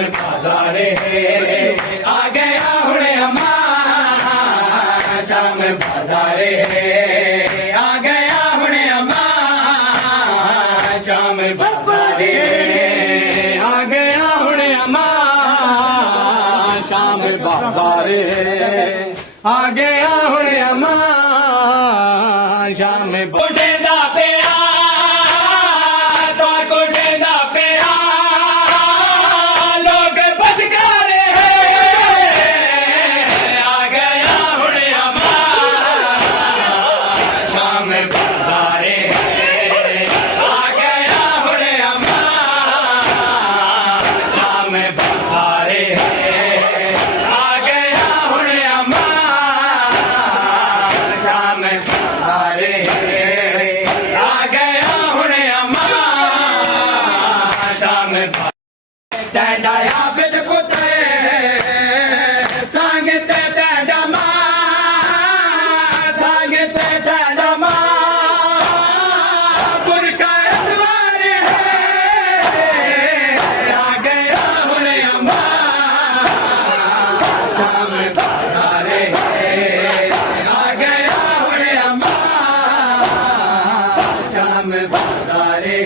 बाजारे आ गया हुणे अम्मा शाम बाजारे आ गया हुणे अम्मा शाम बाजारे आ गया हुणे अम्मा शाम कोटेंदा पेड़ा तो कोटेंदा पेड़ा लोग बदकारे आ गया हुणे अम्मा शाम बाजारे आ गया हुणे अम्मा शाम बाजारे आ गया हुणे अम्मा शाम बाजारे आ गया हुणे अम्मा शाम तैंडा बिच पुत्रे सांगते तैंडा मां सांगते तैंडा मां बुरका सवारे आ गया हुणे अम्मा शाम बाजारे आ गया हुणे अम्मा शाम बाजारे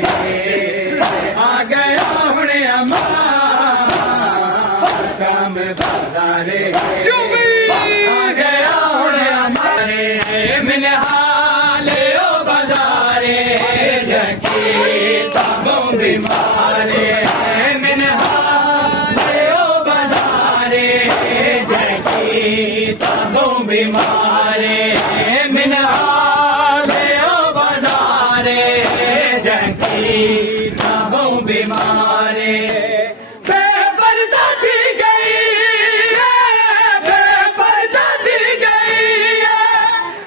आ गया हुणे अम्मा शाम बाजारे आ गया हुणे अम्मा मिन हाले ओ बाजारे जकी तबों बीमारे मिन हाले ओ बाजारे जकी तबों बीमारे मिन हाले ओ बाजारे जकी तबों बीमारे बेपरदादी गई बेपरदादी गई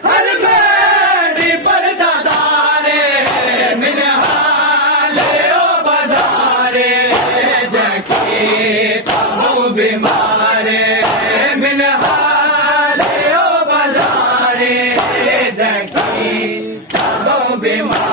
हर बेड़ी परदादारे मिन हाले ओ बाजारे जकी तबों बीमारे मिन हाले ओ बाजारे जकी तबों बीमारे